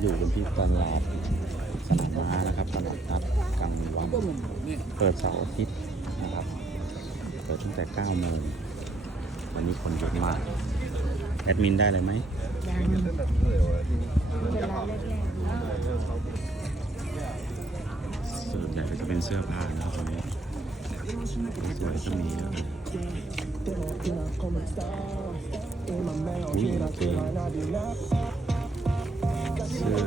อยู่กันที่ตลาดสนามม้านะครับตลาดนัดกลางวันเปิดเสาร์อาทิตย์นะครับ เปิดตั้งแต่9โมงวันนี้คนเยอะมากแอดมินได้เลยไหมยังเวลาส่วนใหญ่ก็จะเป็นเสื้อผ้านะครับตอนนี้สวยก็มีเยอะเลยนี่โอเค สื้อ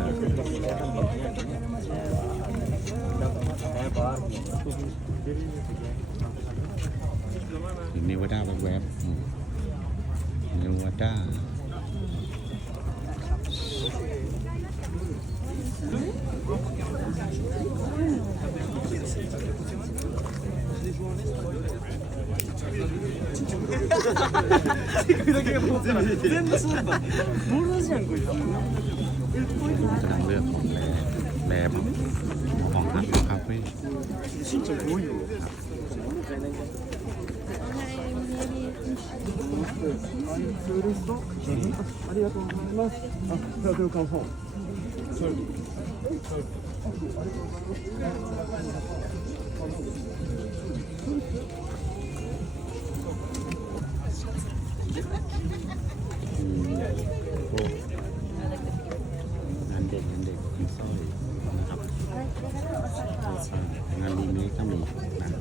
เนเนวาด้าแวบๆอืมเนวาด้าก กำลังเลือกของแรมแรมของนักคาเฟ่ครับ งานรีเมคก็มีนะ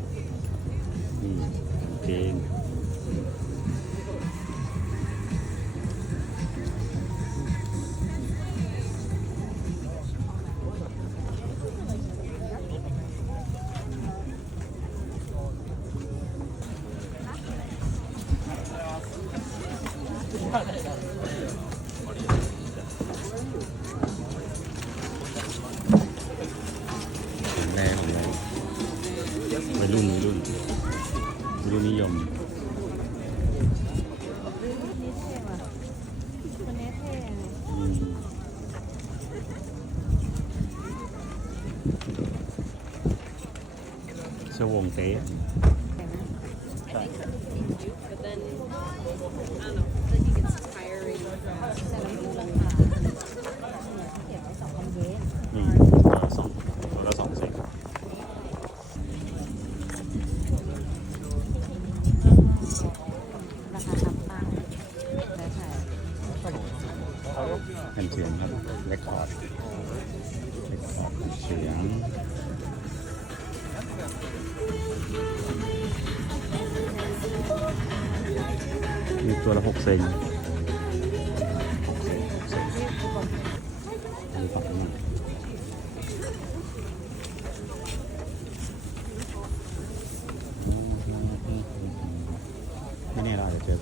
เ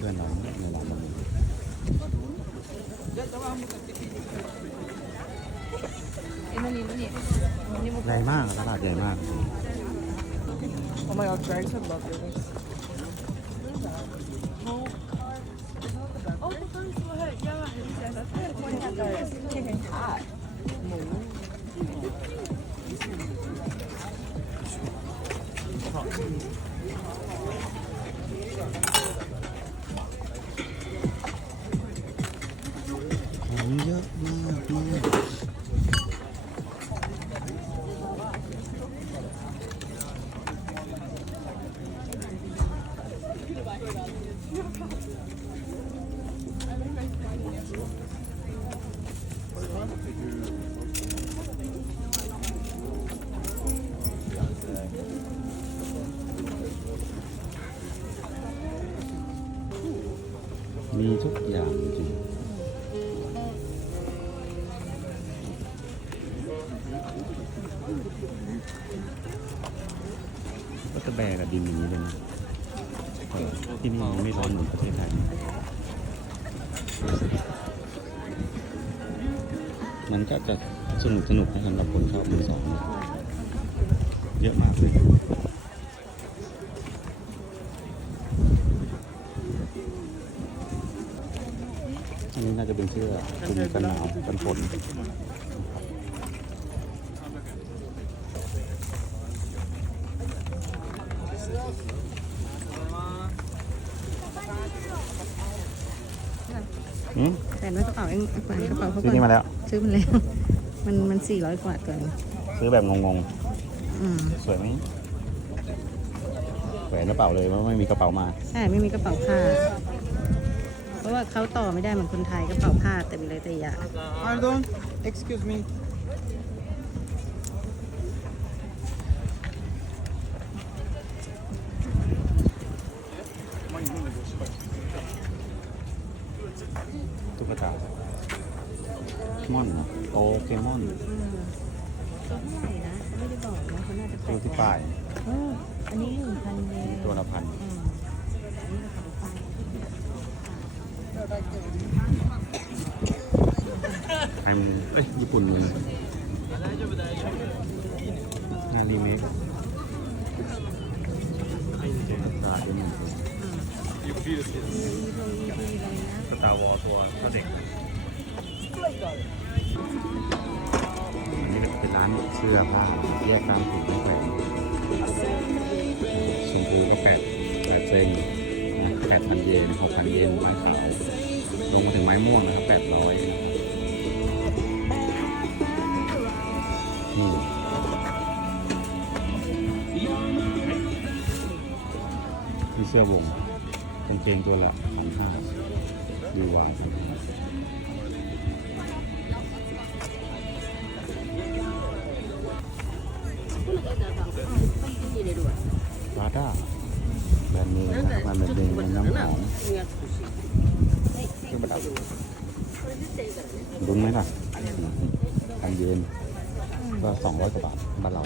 แน่เราอาจจะเจอเพื่อนเราในร้านมันเอ้ยมันนี่มันนี่มันนี่บุกใหญ่มากตลาดใหญ่มาก Oh my god, Drags have loved it. ของเยอะมาก มากมีะแบกกับดินอย่างนี้เลยนะที่นี่ไม่ร้อนเหมือนประเทศไทยมันก็จะสนุกสนุกนะสำหรับคนชอบมือสอง เยอะมากเลยอันนี้น่าจะเป็นเสื้อคลุมกันหนาวกันฝน อืมแต่ไม่ต้องเอาเองเอากระเป๋าเขาซื้อก่อนนี่มาแล้ว ซื้อมันแล้ว มันมันสี่ร้อยกว่าตัวเองซื้อแบบงงอืมๆ สวยไหมแหวนกระเป๋าเลยว่าไม่มีกระเป๋ามา ใช่ไม่มีกระเป๋าผ้า เพราะว่าเขาต่อไม่ได้เหมือนคนไทยกระเป๋าผ้าเต็มเลยแต่อย่า Pardon, excuse me. ตุ๊กตา ม่อนโปเกมอน ตัวเท่าไหร่นะเขาไม่ได้บอกนะเขาน่าจะแป ดู ด ที่ป้ายเอออันนี้หนึ่งพันเยนตัวละพันอืมอันนี้กระเป๋าผ้าไอ้มึงเอ้ยญี่ปุ่นมึงงานรีเมคตาด้วยมันอีพีอีพีอะไรนะสตาร์วอลตัวเด็กอันนี้เป็นร้านเสื้อผ้าแยกตามถุงแขวน 8,000 เยน6,000 เยนไม้ขาวลงมาถึงไม้ม่วงนะครับ 800นี่ที่เสื้อวงเป็นเกงตัวละพันห้าดูวางลาด้า แบรนด์เนมนะครับมาแบรนด์เนมน้ำหอมเครื่องประดับรุ้นไหมล่ะพันเยนก็สองร้อยกว่าบาทบ้านเรา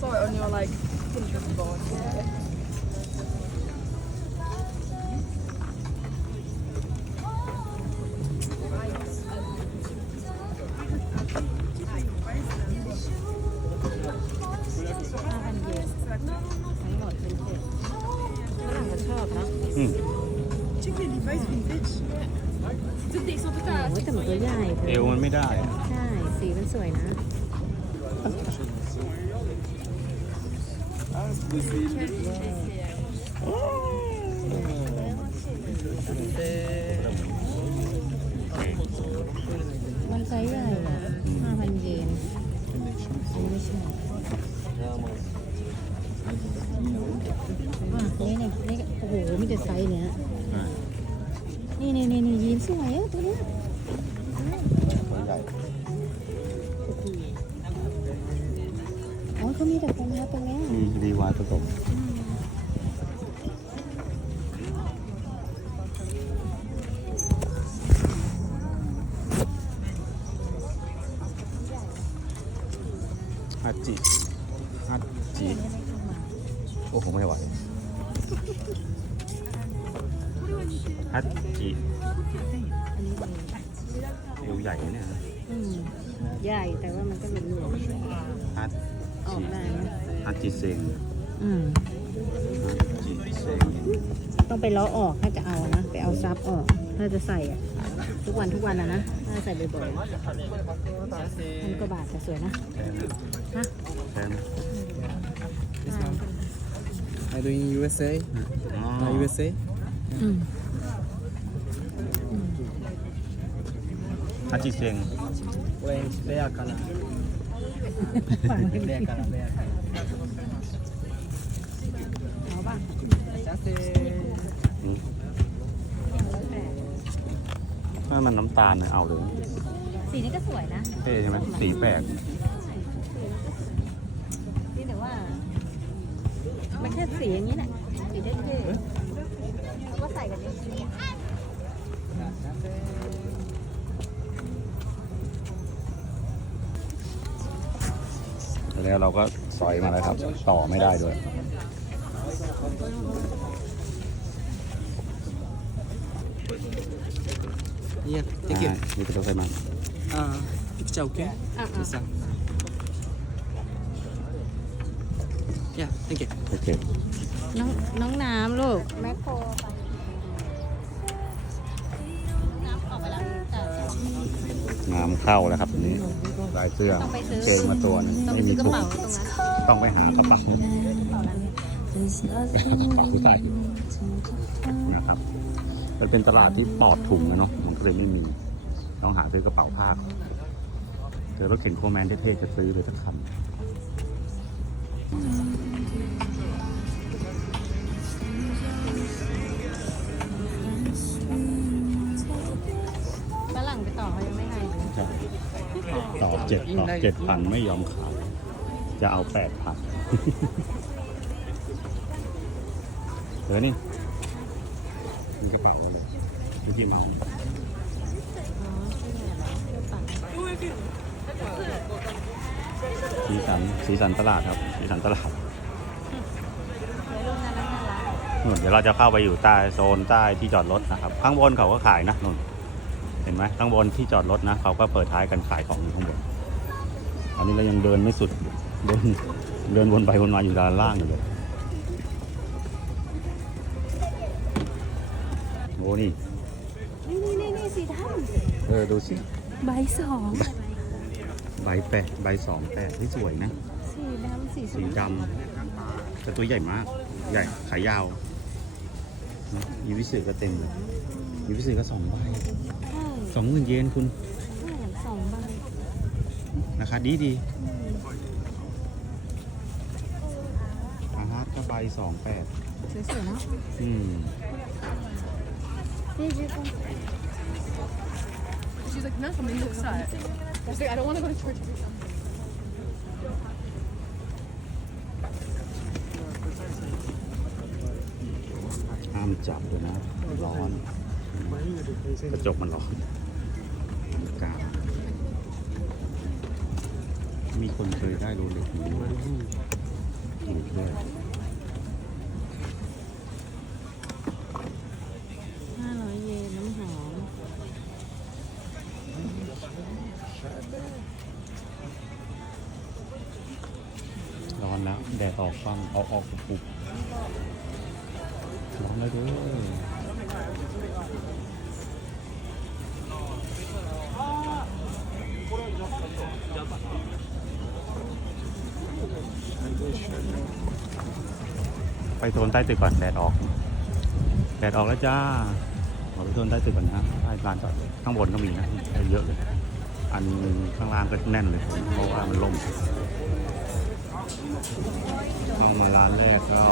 Sorry on your like Pinterest board. ห้ มันไซส์ใหญ่อ จจิฮัจจิโอ้โหไม่ไหวฮัจจิอันนี้ดีเอวใหญ่เนี่ยนะอืมใหญ่แต่ว่ามันก็หลวมฮัจๆออกจิได้นะฮัจจิเซงอืมฮัจจิเซงต้องไปล้อออกถ้าจะเอานะ ไปเอาซับออก ถ้าจะใส่อะทุกวันทุกวันอะนะ ถ้าใส่บ่อยๆพันกว่าบาทจะสวยนะแพงฮะแพง I do in USA. อ๋อ Uh, USA. อืมฮัจจิเซง Orange, rare color. ฝังไม่ได้ Rare color, rare color. เอาป่ะ Just นี่ ถ้ามันน้ำตาลเนี่ยเอาเลยสีนี้ก็สวยนะเท่ใช่ไหมสีแปลกนี่แต่ว่า มันแค่สีอย่างนี้แหละสีเท่ๆแล้วก็ใส่กันจริงๆแล้วเราก็สอยมาแล้วครับ ต่อไม่ได้ด้วย Yeah, thank you. นี่คือตัวใส่มา Uh, picture okay? อะ This one. Yeah, thank you. โอเคๆน้องน้องน้ำลูก แมคโครไปน้ำออกไปแล้วจ้ะน้ำเข้าแล้วครับทีนี้ลายเสื้อต้องไปซื้อเกงมาตัวหนึงต้องไปไม่มีซื้อกระถุงเป๋าตรงนั้น ต้องไปหากระเป๋ากระเป๋านั้นไปหากระเป๋าใส่นะครับมันเป็นตลาดที่ปลอดถุงนะเนาะมันก็ เลยไม่มีต้องหาซื้อกระเป๋าผ้าก่อนเจอรถเข็นโคแมนเท่ๆจะซื้อเลยสักคันฝรั่งไปต่อเขายังไม่ให้เลยใช่ต่อเจ็ดต่อเจ็ดพันไม่ยอมขาย จะเอาแปดพันเดี๋ยวนี่มีกระเป๋าเลย ดูที่มันอ๋อที่ไหนเอที่ฝั่งสีสันสีสันตลาดครับ สีสันตลาดนู่นเดี๋ยวเราจะเข้าไปอยู่ใต้โซนใต้ที่จอดรถนะครับ ข้างบนเขาก็ขายนะนู่นเห็นไหมข้างบนที่จอดรถนะเขาก็เปิดท้ายกันขายของอยู่ข้างบนอันนี้เรายังเดินไม่สุดเดินเดินวนไปวนมาอยู่ด้านล่างอยู่เลยโอ้นี่นี่ ออดูสิำใบสองใบแปะใบสองแปะที่สวยนะ สีดำสีสสีวยดำแต่ตัวใหญ่มาก ใหญ่ขายาวยูวิสึก็เต็มเลยยูวิสึก็สองใบใช่สองหมื่นเยนคุณ ใช่สองใบราคาดีดีอาฮาร์ดก็ใบสองแปดสวยๆเนาะอืม นี่พี่ก็ She's like, no, I'm inside. I was like, I don't want to go to church every Sunday. ห้ามจับเลยนะ ร้อน กระจกมันร้อนอากาศมีคนเคยได้โรเล็กนี้อยู่ด้วย ห้าร้อยเยนน้ำหอม ร้อนแล้วแดดออกฟังออกออกปุบปุบร้อนแล้วเด้อ ไปโซนใต้ตึกก่อนแดดออก แดดออกแล้วจ้าเราไปโซนใต้ตึกก่อนนะใต้ลานจอดข้างบนก็มีนะเยอะเลย อันข้างล่างก็แน่นเลย เพราะว่ามันล่มเข้ามาร้านแรกก็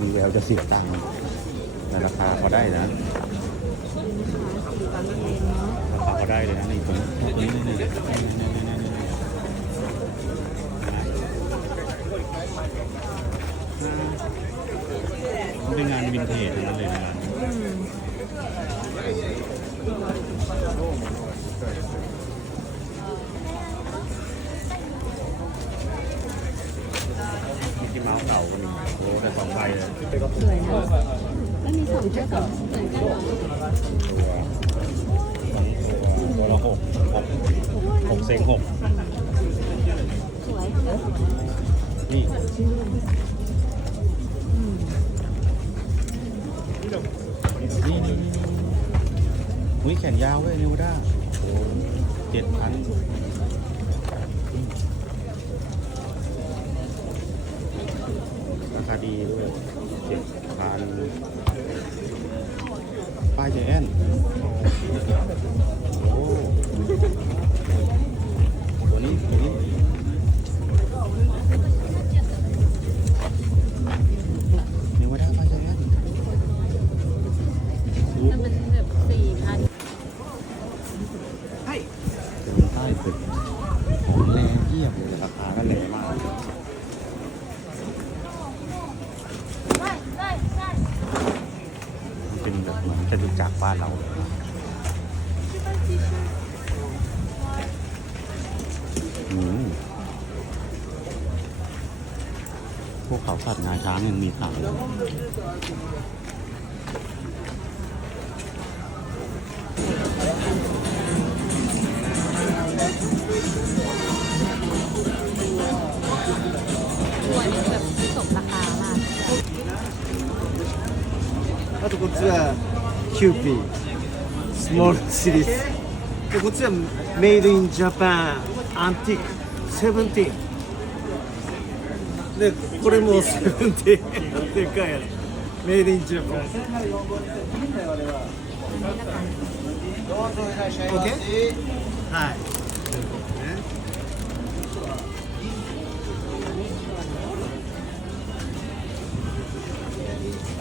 มีแววจะเสียตังค์แต่ราคาเขาได้นะ สี่ร้อยเยนเนาะ ราคาเขา ได้เลยนะนี่ตัวนี้ตัวนี้นี่เป็นงานวินเทจนั้นเลยนะมมิกกี้เมาส์เก่าก็มีโอ้แต่สองใบเลยสวยนะแล้วมีสองชุดเหรอเหมือนกันหรอตั เซงหกสวยนี่นี่นี่หุ้ยแขนยาวเว้ยเนวด้าโอ้เจ็ดพัน จากบ้านเราเลยพวกเขาสัตว์งาช้างยังมีสาตว์ตัวนี้แบบราคามากถ้ากคนเชื่อ キューピースモールシリーズでこっちはメイドインジャパンアンティークセブンティーンでこれもセブンティーンでかいやつ。メイドインジャパン OK? はい。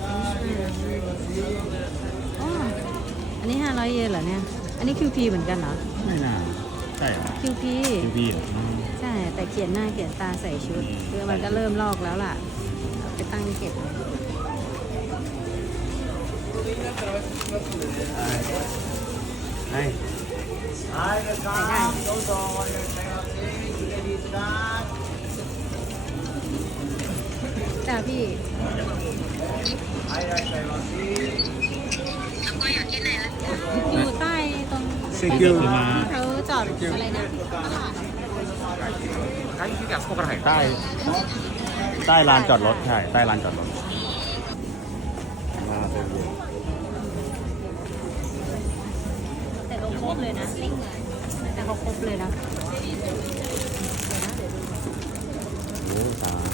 อ๋อ อันนี้ 500 เยนเหรอเนี่ย อันนี้ QP เหมือนกันเหรอ ไม่น่าใช่เหรอ QP พี่พี่เหรออืม ใช่ แต่เขียนหน้าเขียนตาใส่ชุดคือมันก็เริ่มลอกแล้วล่ะเอาไปตั้งเก็บはいใส่ได้จ้าพี่ อยู่ใต้ตรง Thank ที่ you เขาจอดอะไรนะตลาดใต้ใต้ลานจอดรถ ใช่ ใต้ลานจอดรถมาเป็นเรือแต่เขาครบเลยนะลิงก์เลยแต่เขาครบเลยนะเดี๋ยวนะเดี๋ยวดูโอ้สาม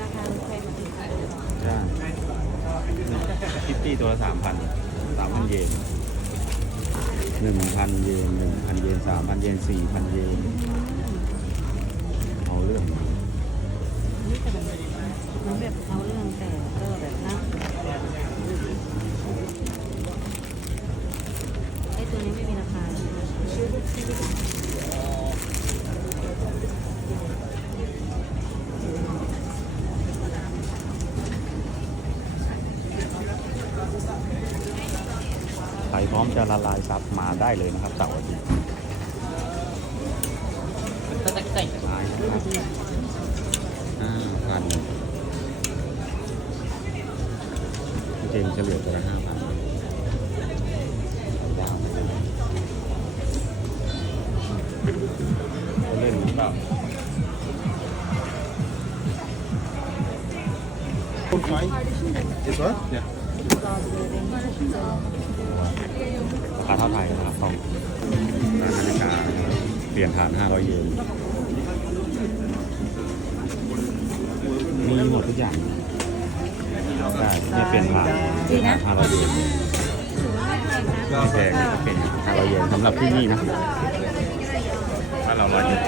ราคาแพงกว่า ใช่คิ ตี้ตัวละสามพันสามพันเยนหนึ่งพันเยนหนึ่งพันเยนสามพันเยนสี่พันเยนเอาเรื่องนี่แบบเอาเรื่องแต่ก็แบบนะไอ้ตัวนี้ไม่มีราคาเลยนะ ใครพร้อม จะละลายซับมาได้เลยนะครับเสาร์อาทิตย์ ราคาเท่าไทยนะครับต้องนาฬิกาเปลี่ยนฐาน 500 เยนมีหมดทุกอย่างใช่เนี่ยเปลี่ยนฐานเปลี่ยนฐาน500 เยนไม่แพงเปลี่ยน500 เยนสำหรับที่นี่นะถ้าเราร้อยเยน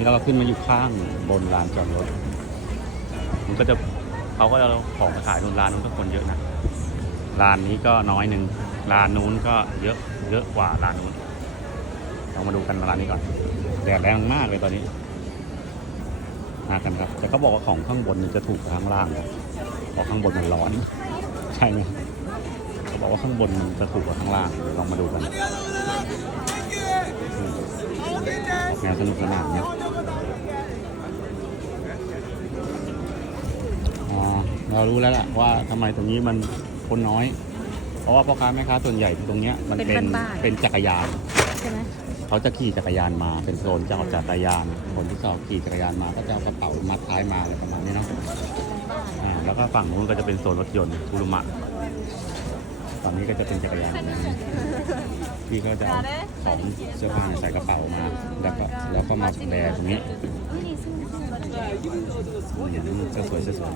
นนี้เราก็ขึ้นมาอยู่ข้างบนลานจอดรถ มันก็จะเขาก็จะเอาของมาขายบนร้านนู้นก็คนเยอะนะร้านนี้ก็น้อยหนึ่งร้านนู้นก็เยอะเยอะกว่าร้านนู้นเรามาดูกันร้านนี้ก่อนแดดแรงมากเลยตอนนี้มากันครับ แต่เขาบอกว่าของข้างบนมันจะถูกกว่าข้างล่างครับเพราะข้างบนมันร้อน ใช่ไหมเขาบอกว่าข้างบนมันจะถูกกว่าข้างล่างลองมาดูกันอืมงานสนุกสนานเนี่ย อ๋อ เรารู้แล้วแหละว่าทำไมตรงนี้มันคนน้อย เพราะว่าพ่อค้าแม่ค้าส่วนใหญ่ตรงเนี้ยมันเป็นเป็นจักรยาน ใช่ไหมเขาจะขี่จักรยานมา เป็นโซนเจ้าจักรยาน คนที่เขาขี่จักรยานมาก็จะเอากระเป๋ามัดท้ายมาอะไรประมาณนี้เนาะอ่าแล้วก็ฝั่งนู้นก็จะเป็นโซนรถยนต์ทุรุมะฝั่งนี้ก็จะเป็นจักรยานพี่ก็จะเอาของเสื้อผ้าใส่กระเป๋ามา แล้วก็แล้วก็มาแบกตรงนี้เฮ้ยนี่ซึ่งอืมเสื้อสวยเสื้อสวย